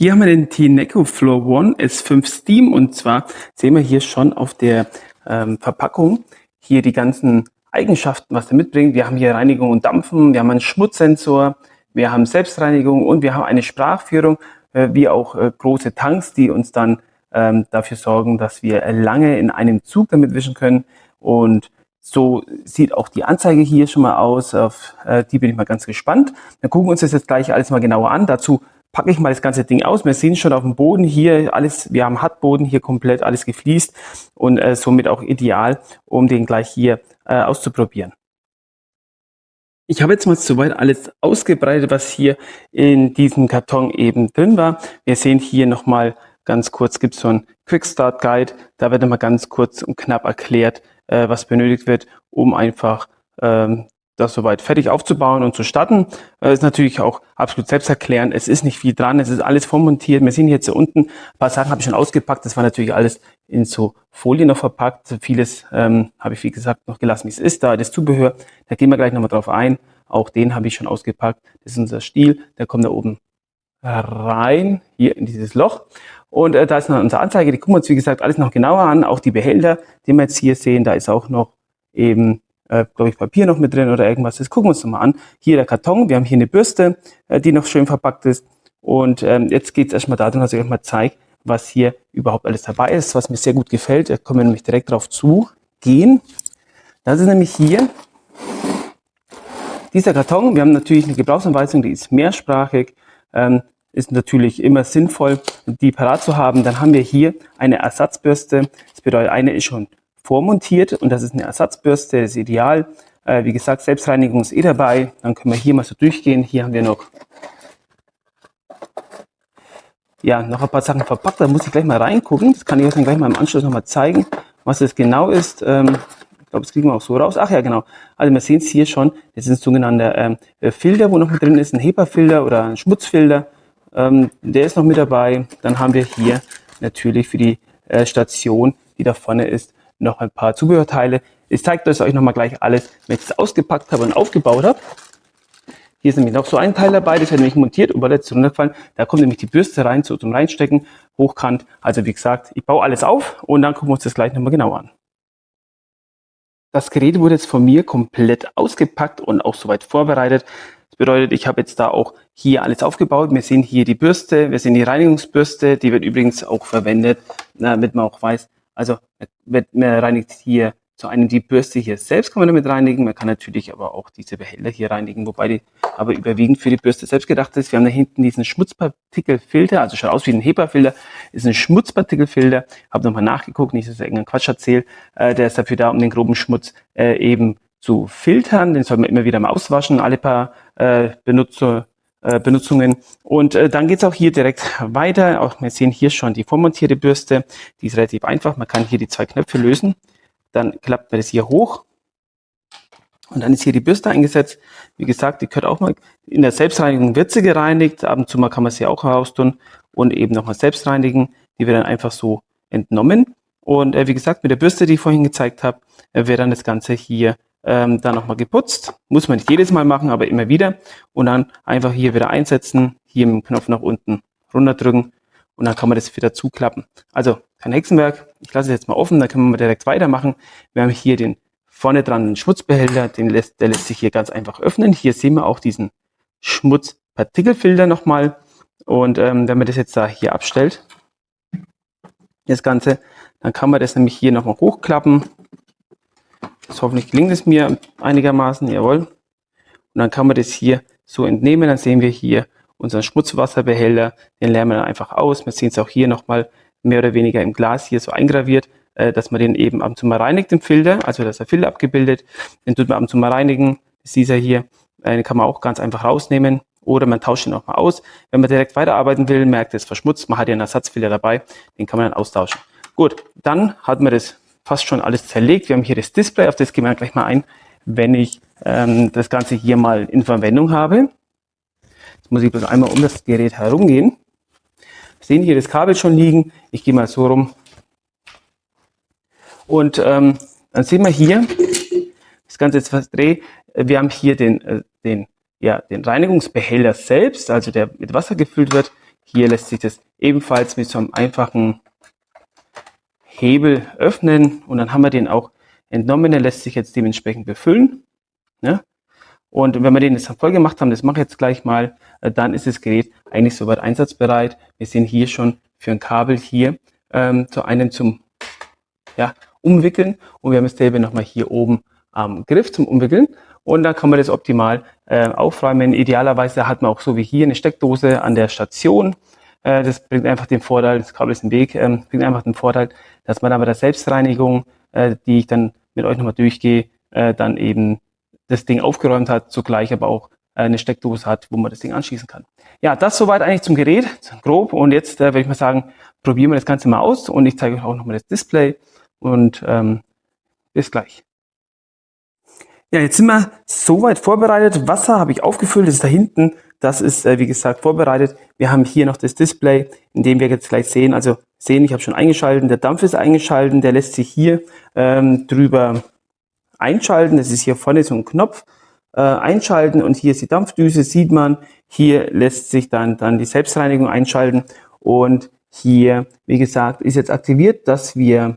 Hier haben wir den Tineco IFLOOR One S5 Steam und zwar sehen wir hier schon auf der Verpackung hier die ganzen Eigenschaften, was der mitbringt. Wir haben hier Reinigung und Dampfen, wir haben einen Schmutzsensor, wir haben Selbstreinigung und wir haben eine Sprachführung, wie auch große Tanks, die uns dann dafür sorgen, dass wir lange in einem Zug damit wischen können. Und so sieht auch die Anzeige hier schon mal aus, auf die bin ich mal ganz gespannt. Dann gucken wir uns das jetzt gleich alles mal genauer an. Dazu packe ich mal das ganze Ding aus. Wir sehen schon auf dem Boden hier alles, wir haben Hartboden hier komplett alles gefliest und somit auch ideal, um den gleich hier auszuprobieren. Ich habe jetzt mal soweit alles ausgebreitet, was hier in diesem Karton eben drin war. Wir sehen hier nochmal ganz kurz, gibt es so einen Quick Start Guide. Da wird nochmal ganz kurz und knapp erklärt, was benötigt wird, um einfach das soweit fertig aufzubauen und zu starten. Ist natürlich auch absolut selbsterklärend. Es ist nicht viel dran, es ist alles vormontiert. Wir sehen jetzt hier unten, ein paar Sachen habe ich schon ausgepackt. Das war natürlich alles in so Folie noch verpackt. Vieles habe ich, wie gesagt, noch gelassen, wie es ist. Da das Zubehör, da gehen wir gleich nochmal drauf ein. Auch den habe ich schon ausgepackt. Das ist unser Stiel, der kommt da oben rein, hier in dieses Loch. Und da ist noch unsere Anzeige, die gucken wir uns, wie gesagt, alles noch genauer an. Auch die Behälter, die wir jetzt hier sehen, da ist auch noch eben glaube ich, Papier noch mit drin oder irgendwas. Das gucken wir uns nochmal an. Hier der Karton. Wir haben hier eine Bürste, die noch schön verpackt ist. Und jetzt geht es erstmal darum, dass ich euch mal zeige, was hier überhaupt alles dabei ist, was mir sehr gut gefällt. Da können wir nämlich direkt drauf zugehen. Das ist nämlich hier dieser Karton. Wir haben natürlich eine Gebrauchsanweisung, die ist mehrsprachig. Ist natürlich immer sinnvoll, die parat zu haben. Dann haben wir hier eine Ersatzbürste. Das bedeutet, eine ist schon vormontiert und das ist eine Ersatzbürste, das ist ideal. Wie gesagt, Selbstreinigung ist dabei. Dann können wir hier mal so durchgehen. Hier haben wir noch ein paar Sachen verpackt. Da muss ich gleich mal reingucken. Das kann ich euch dann gleich mal im Anschluss nochmal zeigen, was das genau ist. Ich glaube, das kriegen wir auch so raus. Ach ja, genau. Also wir sehen es hier schon. Das ist ein sogenannter Filter, wo noch mit drin ist. Ein HEPA-Filter oder ein Schmutzfilter. Der ist noch mit dabei. Dann haben wir hier natürlich für die Station, die da vorne ist, noch ein paar Zubehörteile. Ich zeige das euch nochmal gleich alles, wenn ich es ausgepackt habe und aufgebaut habe. Hier ist nämlich noch so ein Teil dabei, das wird nämlich montiert und war jetzt runtergefallen. Da kommt nämlich die Bürste rein zum Reinstecken, hochkant. Also wie gesagt, ich baue alles auf und dann gucken wir uns das gleich nochmal genau an. Das Gerät wurde jetzt von mir komplett ausgepackt und auch soweit vorbereitet. Das bedeutet, ich habe jetzt da auch hier alles aufgebaut. Wir sehen hier die Bürste, wir sehen die Reinigungsbürste, die wird übrigens auch verwendet, damit man auch weiß, also man reinigt hier zu einem die Bürste hier selbst, kann man damit reinigen. Man kann natürlich aber auch diese Behälter hier reinigen, wobei die aber überwiegend für die Bürste selbst gedacht ist. Wir haben da hinten diesen Schmutzpartikelfilter, also schaut aus wie ein HEPA-Filter, ist ein Schmutzpartikelfilter. Habe nochmal nachgeguckt, nicht, dass ich irgendeinen Quatsch erzähle. Der ist dafür da, um den groben Schmutz eben zu filtern. Den soll man immer wieder mal auswaschen, alle paar Benutzungen. Und dann geht es auch hier direkt weiter. Auch wir sehen hier schon die vormontierte Bürste. Die ist relativ einfach. Man kann hier die zwei Knöpfe lösen. Dann klappt man das hier hoch. Und dann ist hier die Bürste eingesetzt. Wie gesagt, die gehört auch mal in der Selbstreinigung, wird sie gereinigt. Ab und zu mal kann man sie auch raustun und eben nochmal selbst reinigen. Die wird dann einfach so entnommen. Und wie gesagt, mit der Bürste, die ich vorhin gezeigt habe, wird dann das Ganze hier dann nochmal geputzt. Muss man nicht jedes Mal machen, aber immer wieder. Und dann einfach hier wieder einsetzen, hier mit dem Knopf nach unten runterdrücken und dann kann man das wieder zuklappen. Also kein Hexenwerk. Ich lasse es jetzt mal offen, dann können wir mal direkt weitermachen. Wir haben hier den vorne dran einen Schmutzbehälter, der lässt sich hier ganz einfach öffnen. Hier sehen wir auch diesen Schmutzpartikelfilter nochmal. Und wenn man das jetzt da hier abstellt, das Ganze, dann kann man das nämlich hier nochmal hochklappen. Das hoffentlich gelingt es mir einigermaßen, jawohl. Und dann kann man das hier so entnehmen. Dann sehen wir hier unseren Schmutzwasserbehälter. Den leeren wir dann einfach aus. Wir sehen es auch hier nochmal mehr oder weniger im Glas hier so eingraviert, dass man den eben ab und zu mal reinigt, den Filter. Also da ist der Filter abgebildet. Den tut man ab und zu mal reinigen. Das ist dieser hier. Den kann man auch ganz einfach rausnehmen. Oder man tauscht ihn auch mal aus. Wenn man direkt weiterarbeiten will, merkt, es ist verschmutzt. Man hat ja einen Ersatzfilter dabei. Den kann man dann austauschen. Gut, dann hat man das fast schon alles zerlegt. Wir haben hier das Display, auf das gehen wir gleich mal ein, wenn ich das Ganze hier mal in Verwendung habe. Jetzt muss ich bloß einmal um das Gerät herumgehen. Wir sehen hier das Kabel schon liegen. Ich gehe mal so rum. Und dann sehen wir hier, das Ganze jetzt fast drehe. Wir haben hier den Reinigungsbehälter selbst, also der mit Wasser gefüllt wird. Hier lässt sich das ebenfalls mit so einem einfachen Hebel öffnen und dann haben wir den auch entnommen. Der lässt sich jetzt dementsprechend befüllen. Ja? Und wenn wir den jetzt voll gemacht haben, das mache ich jetzt gleich mal, dann ist das Gerät eigentlich soweit einsatzbereit. Wir sehen hier schon für ein Kabel hier zu einem zum Umwickeln und wir haben dasselbe nochmal hier oben am Griff zum Umwickeln und dann kann man das optimal aufräumen. Idealerweise hat man auch so wie hier eine Steckdose an der Station. Das bringt einfach den Vorteil, das Kabel ist im Weg, bringt einfach den Vorteil, dass man dann bei der Selbstreinigung, die ich dann mit euch nochmal durchgehe, dann eben das Ding aufgeräumt hat, zugleich aber auch eine Steckdose hat, wo man das Ding anschließen kann. Ja, das soweit eigentlich zum Gerät, grob. Und jetzt würde ich mal sagen, probieren wir das Ganze mal aus und ich zeige euch auch nochmal das Display und bis gleich. Ja, jetzt sind wir soweit vorbereitet. Wasser habe ich aufgefüllt, das ist da hinten. Das ist, wie gesagt, vorbereitet. Wir haben hier noch das Display, in dem wir jetzt gleich sehen. Also sehen, ich habe schon eingeschaltet, der Dampf ist eingeschaltet, der lässt sich hier drüber einschalten. Das ist hier vorne so ein Knopf, einschalten und hier ist die Dampfdüse, sieht man. Hier lässt sich dann die Selbstreinigung einschalten und hier, wie gesagt, ist jetzt aktiviert, dass wir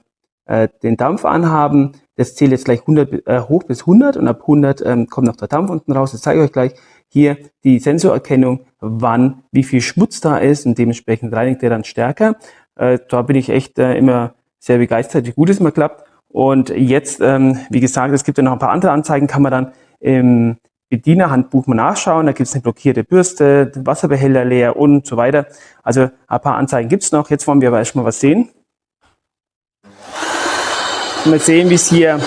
den Dampf anhaben. Das zählt jetzt gleich 100, hoch bis 100 und ab 100 kommt noch der Dampf unten raus. Das zeige ich euch gleich. Hier die Sensorerkennung, wann wie viel Schmutz da ist und dementsprechend reinigt er dann stärker. Da bin ich echt immer sehr begeistert, wie gut es immer klappt. Und jetzt, wie gesagt, es gibt ja noch ein paar andere Anzeigen, kann man dann im Bedienerhandbuch mal nachschauen. Da gibt es eine blockierte Bürste, den Wasserbehälter leer und so weiter. Also ein paar Anzeigen gibt es noch. Jetzt wollen wir aber erstmal was sehen. Mal sehen, wie es hier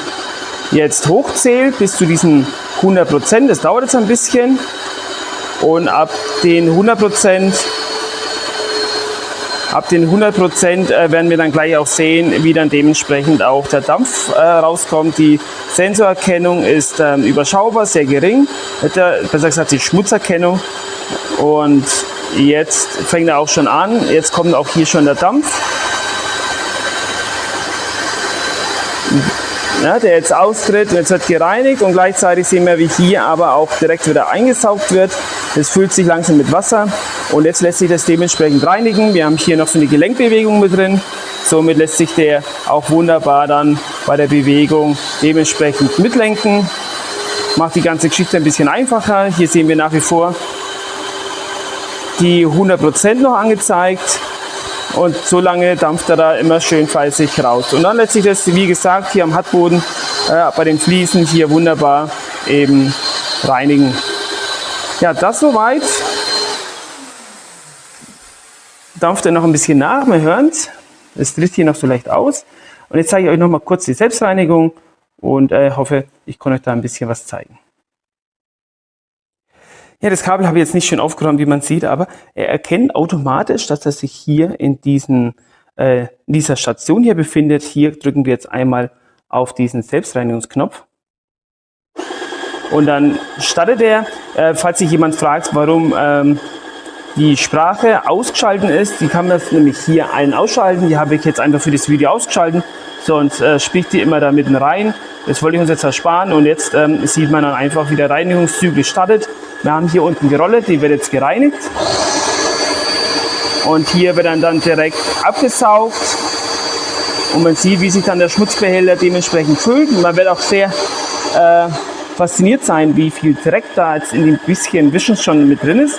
jetzt hochzählt bis zu diesen 100%. Das dauert jetzt ein bisschen. Und ab den 100% werden wir dann gleich auch sehen, wie dann dementsprechend auch der Dampf rauskommt. Die Sensorerkennung ist überschaubar, sehr gering. Besser gesagt die Schmutzerkennung. Und jetzt fängt er auch schon an. Jetzt kommt auch hier schon der Dampf. Ja, der jetzt austritt und jetzt wird gereinigt und gleichzeitig sehen wir, wie hier aber auch direkt wieder eingesaugt wird. Das füllt sich langsam mit Wasser und jetzt lässt sich das dementsprechend reinigen. Wir haben hier noch so eine Gelenkbewegung mit drin. Somit lässt sich der auch wunderbar dann bei der Bewegung dementsprechend mitlenken. Macht die ganze Geschichte ein bisschen einfacher. Hier sehen wir nach wie vor die 100% noch angezeigt. Und so lange dampft er da immer schön fleißig raus. Und dann lässt sich das, wie gesagt, hier am Hardboden bei den Fliesen hier wunderbar eben reinigen. Ja, das soweit. Dampft er noch ein bisschen nach, wir hören es. Es tritt hier noch so leicht aus. Und jetzt zeige ich euch noch mal kurz die Selbstreinigung und hoffe, ich kann euch da ein bisschen was zeigen. Ja, das Kabel habe ich jetzt nicht schön aufgeräumt, wie man sieht, aber er erkennt automatisch, dass er sich hier in dieser Station hier befindet. Hier drücken wir jetzt einmal auf diesen Selbstreinigungsknopf. Und dann startet er. Falls sich jemand fragt, warum die Sprache ausgeschaltet ist, die kann man nämlich hier ein- ausschalten. Die habe ich jetzt einfach für das Video ausgeschalten, sonst spricht die immer da mitten rein. Das wollte ich uns jetzt ersparen und jetzt sieht man dann einfach, wie der Reinigungszyklus startet. Wir haben hier unten die Rolle, die wird jetzt gereinigt und hier wird dann direkt abgesaugt und man sieht, wie sich dann der Schmutzbehälter dementsprechend füllt. Und man wird auch sehr fasziniert sein, wie viel Dreck da jetzt in dem bisschen Wischen schon mit drin ist.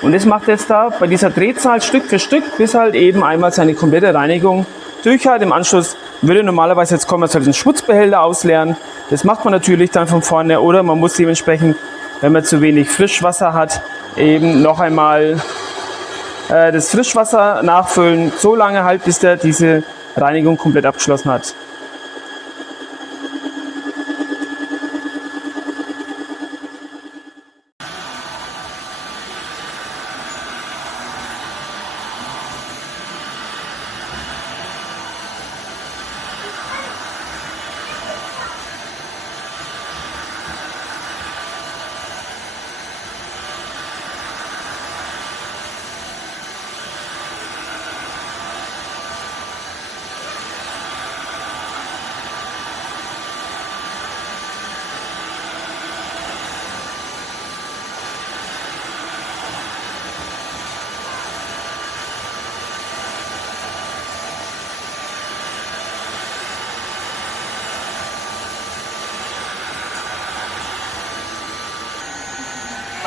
Und das macht jetzt da bei dieser Drehzahl Stück für Stück, bis halt eben einmal seine komplette Reinigung durch hat. Im Anschluss würde normalerweise jetzt kommen, den Schmutzbehälter ausleeren. Das macht man natürlich dann von vorne oder man muss dementsprechend, wenn man zu wenig Frischwasser hat, eben noch einmal das Frischwasser nachfüllen, so lange halt, bis der diese Reinigung komplett abgeschlossen hat.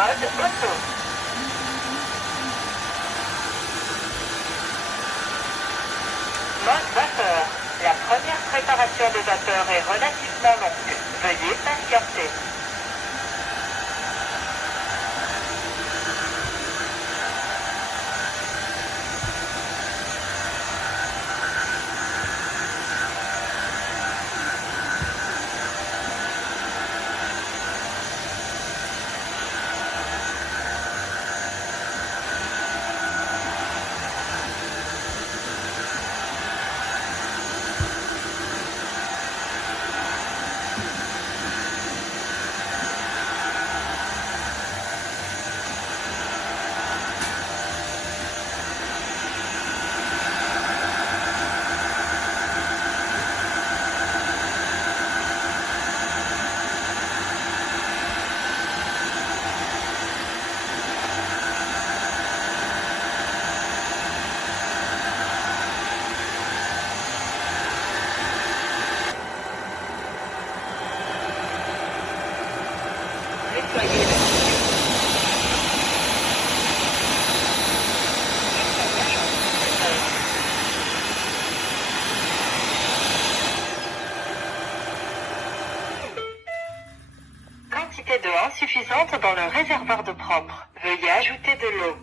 Mode auto. Mode vapeur. La première préparation de vapeur est relativement longue. Veuillez patienter. Quantité d'eau insuffisante dans le réservoir d'eau propre. Veuillez ajouter de l'eau.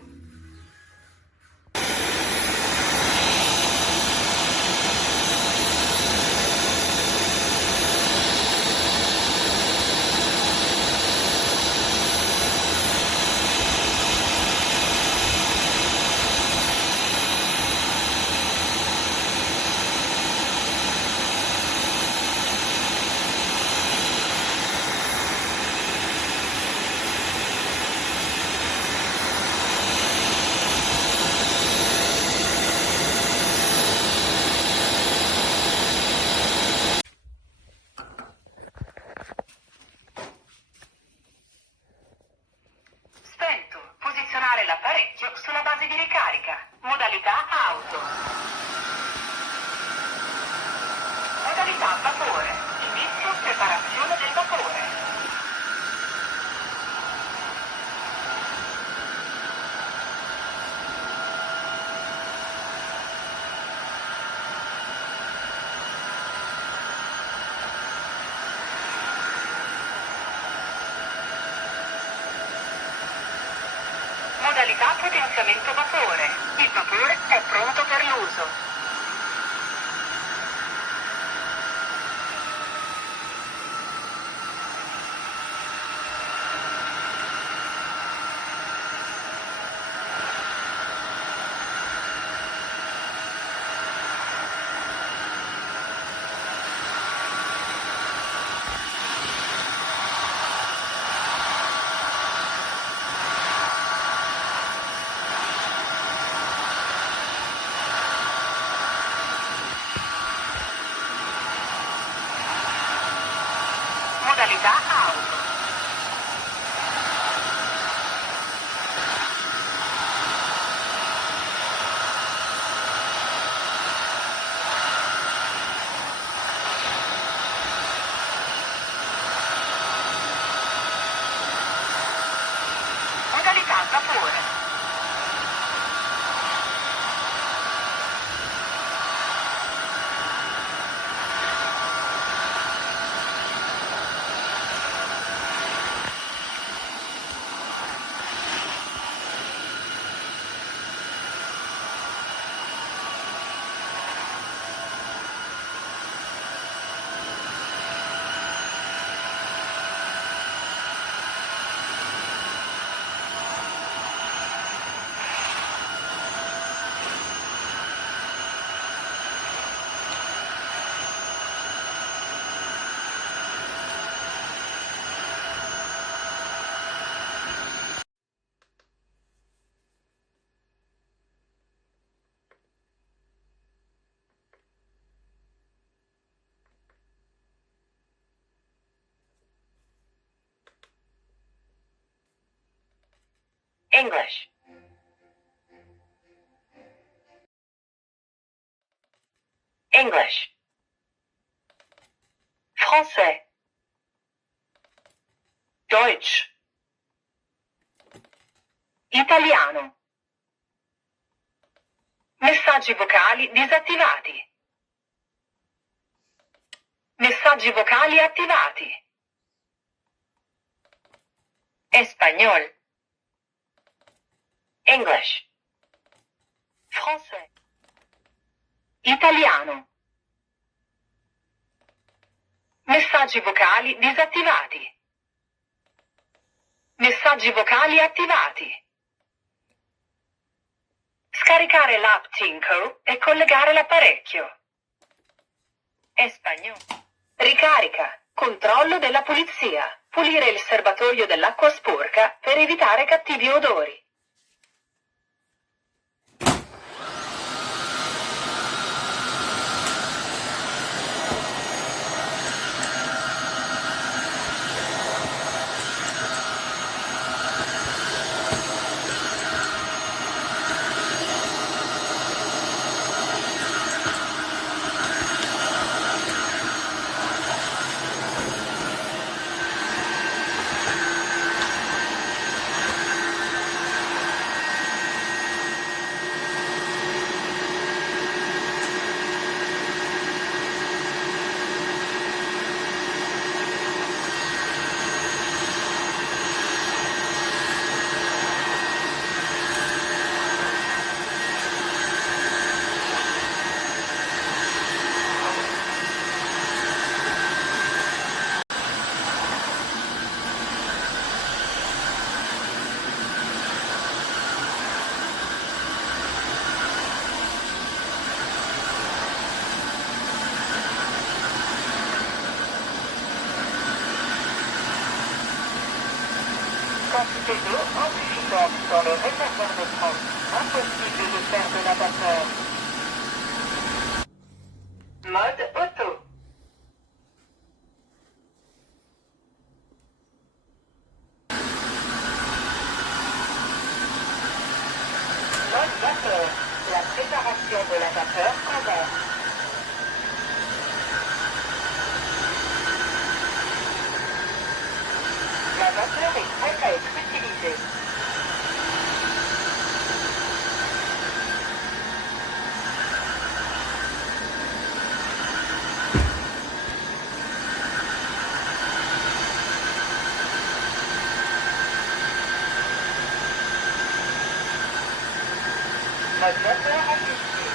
Spento. Posizionare l'apparecchio sulla base di ricarica. Modalità auto. Modalità vapore. Inizio preparazione del vapore. Modalità potenziamento vapore. Il vapore è pronto per l'uso. Modalità auto. Modalità vapore. English. English. Français. Deutsch. Italiano. Messaggi vocali disattivati. Messaggi vocali attivati. Espagnol. English. Français. Italiano. Messaggi vocali disattivati. Messaggi vocali attivati. Scaricare l'app Tineco e collegare l'apparecchio. Espagnolo. Ricarica. Controllo della pulizia. Pulire il serbatoio dell'acqua sporca per evitare cattivi odori. Quantité d'eau insuffisante dans le réservoir de trempe. Impossible de faire de la vapeur. Mode auto. Mode vapeur. La préparation de la vapeur converse. La vapeur est prête à être utilisée. Mode vapeur ajusté.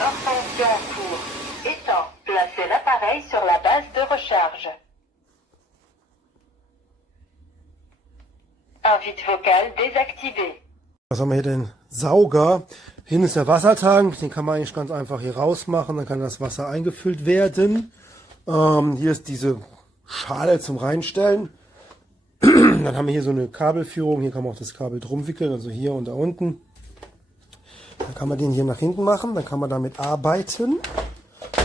Hors fonction en cours. Étant, placez l'appareil sur la base de recharge. Invite vocale désactivé. Was haben wir hier denn? Sauger. Hinten ist der Wassertank, den kann man eigentlich ganz einfach hier rausmachen, dann kann das Wasser eingefüllt werden. Hier ist diese Schale zum Reinstellen. Dann haben wir hier so eine Kabelführung, hier kann man auch das Kabel drum wickeln, also hier und da unten. Dann kann man den hier nach hinten machen, dann kann man damit arbeiten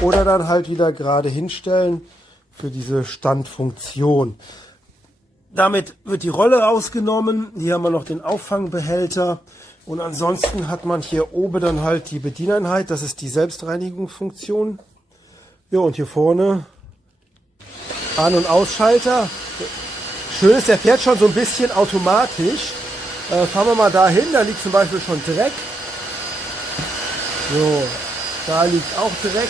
oder dann halt wieder gerade hinstellen für diese Standfunktion. Damit wird die Rolle rausgenommen, hier haben wir noch den Auffangbehälter und ansonsten hat man hier oben dann halt die Bedieneinheit, das ist die Selbstreinigungsfunktion. Ja, und hier vorne An- und Ausschalter. Schön ist, der fährt schon so ein bisschen automatisch. Fahren wir mal dahin, da liegt zum Beispiel schon Dreck. So, da liegt auch Dreck.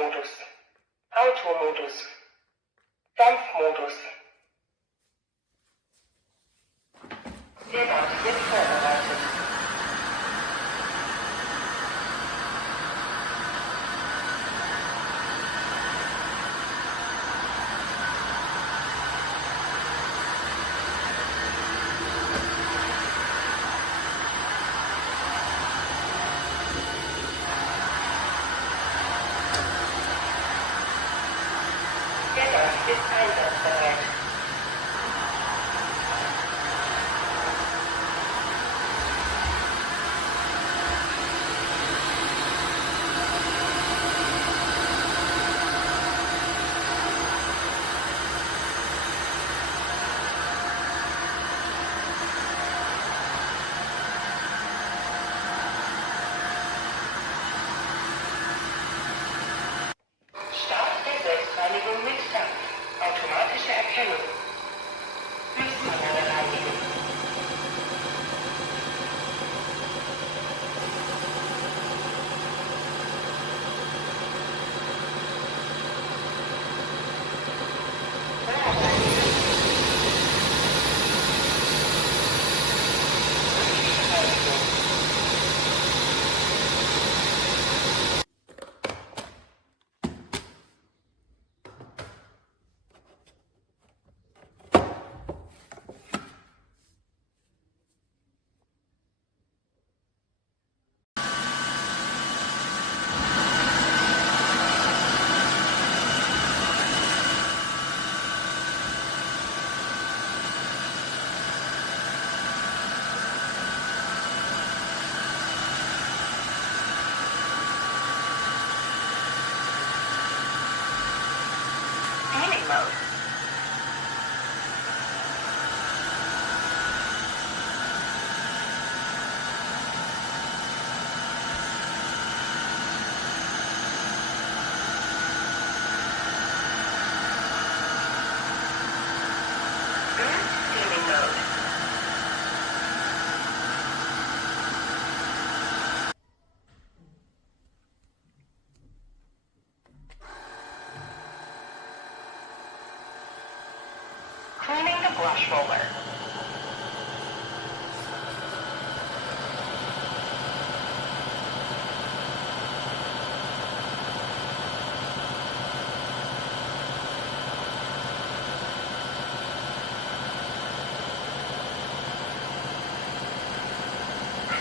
Heizmodus, Automodus, Dampfmodus. Der Ort wird vorbereitet. Der Gas ist einsatzbereit. Start der Selbstreinigung mit Tank. Automatische Erkennung. Höchstmanuelle Reinigung. Cleaning mode. Cleaning mode. Cleaning the brush roller.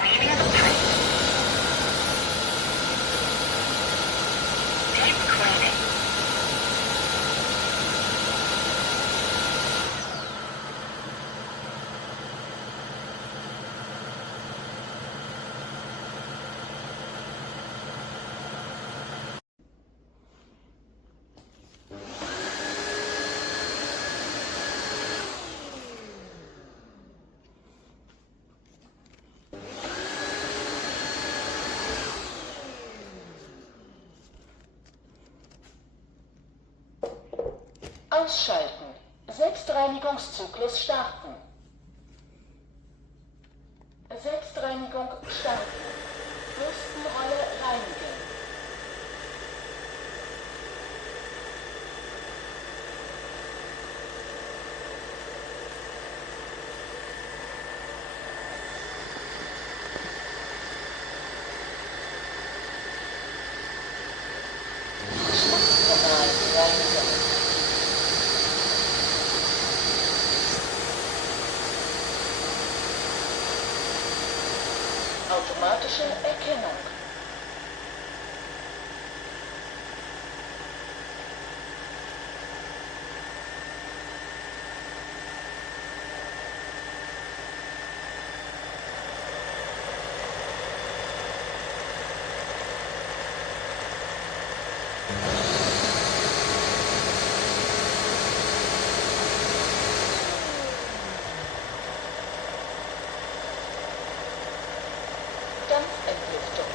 Cleaning the paint. Deep cleaning. Ausschalten. Selbstreinigungszyklus starten. Selbstreinigung starten. Bürstenrolle reinigen. Schmutzkanal reinigen. Automatische Erkennung. Dampfentlüftung.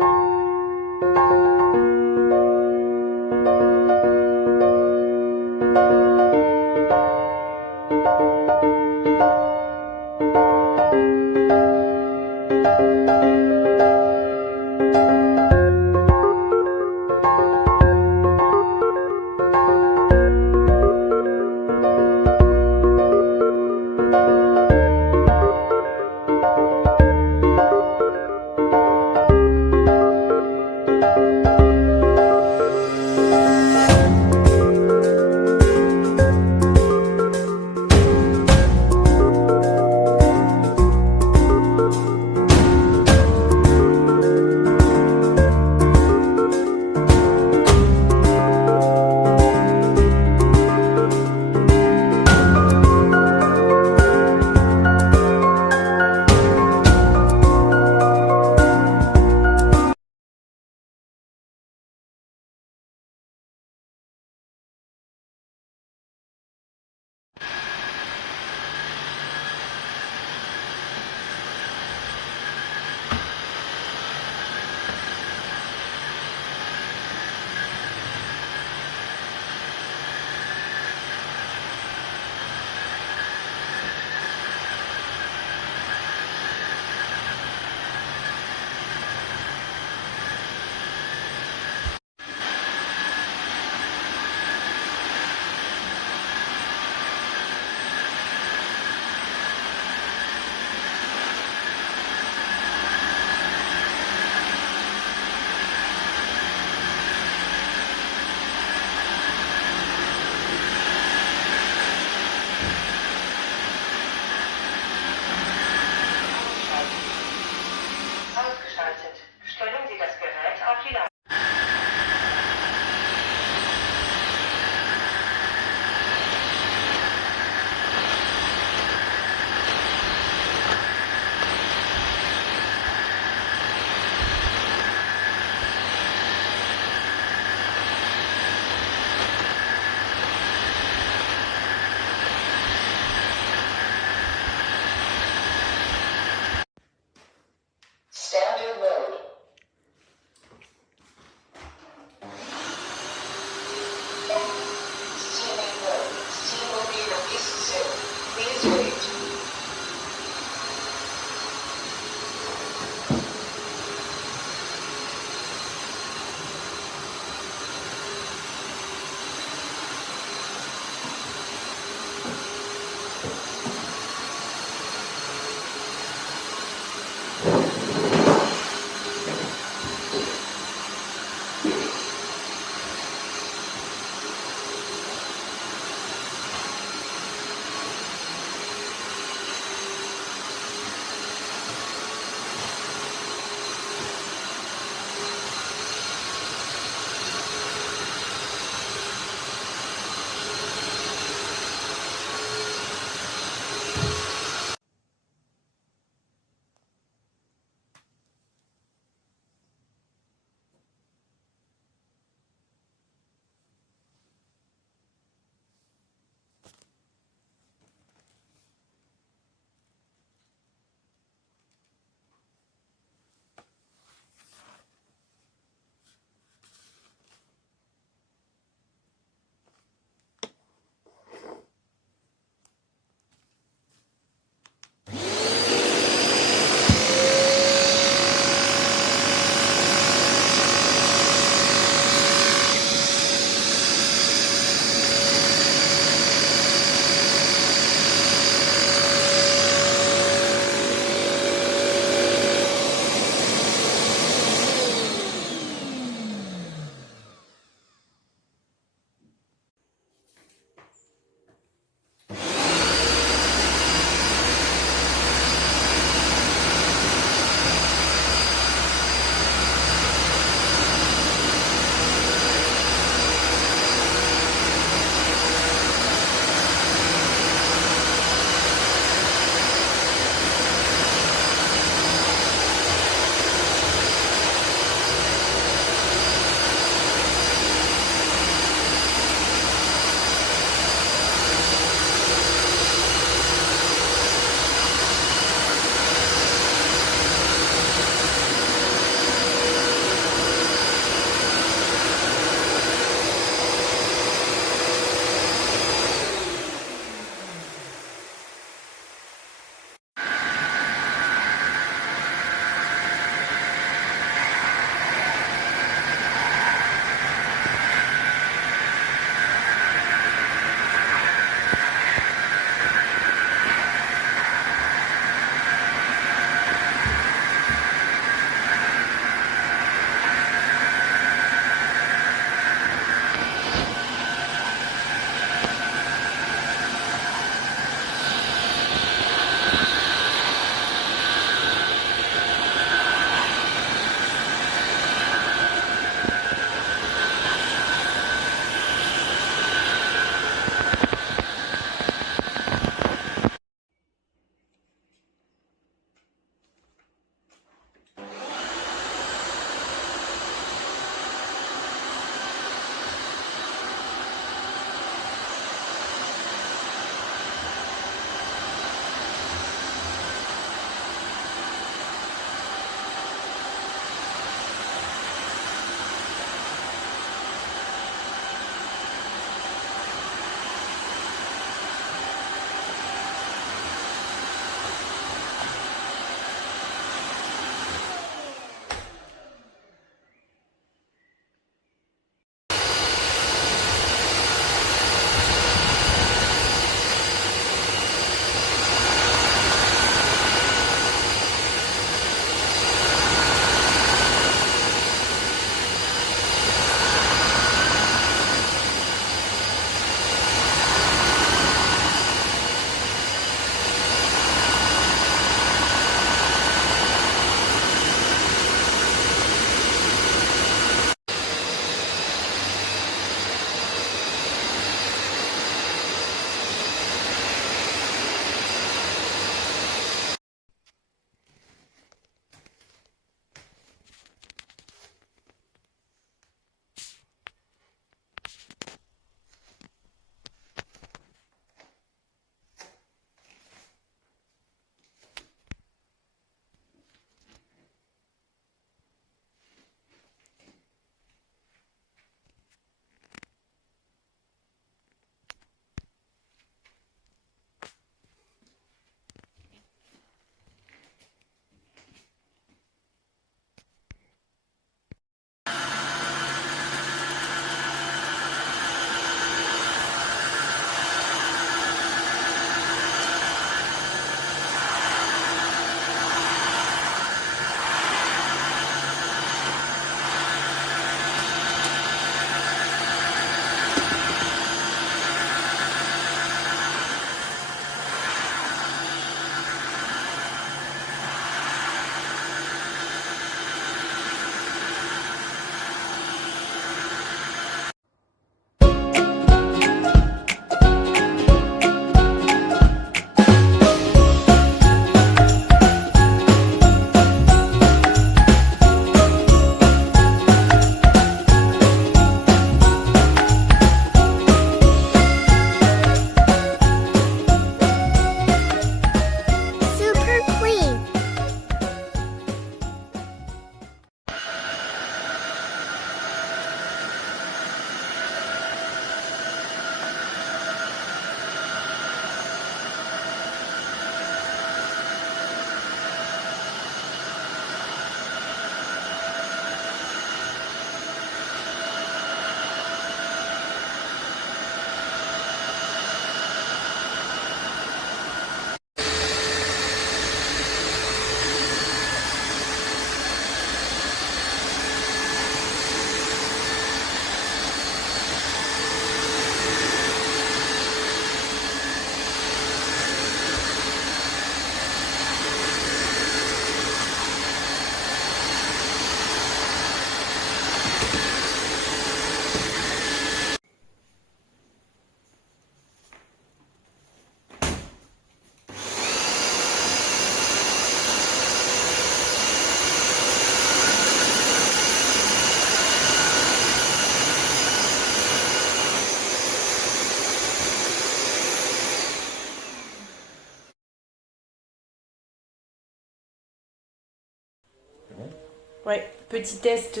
Ouais, petit test.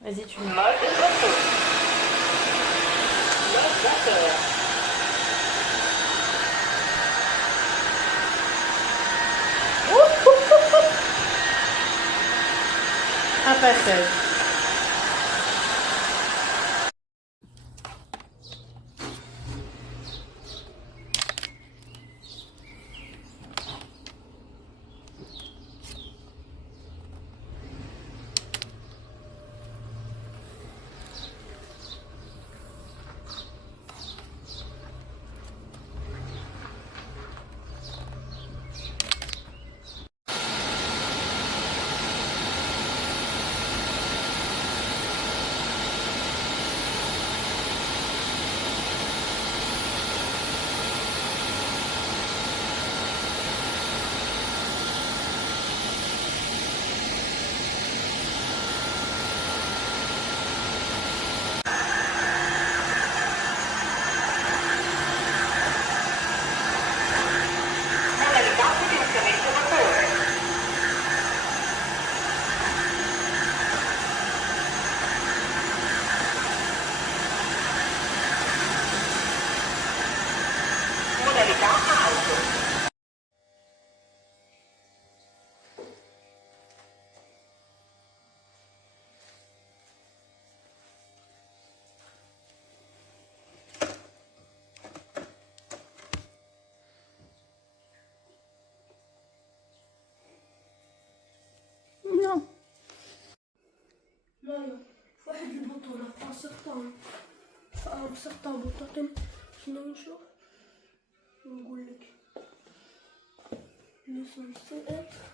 Vas-y, tu me... Mode auto. Mode vapeur. Un passage. واحد البطولة تاع سرطان بطاطين شنو نشوف نقول لك ليسونسي اتر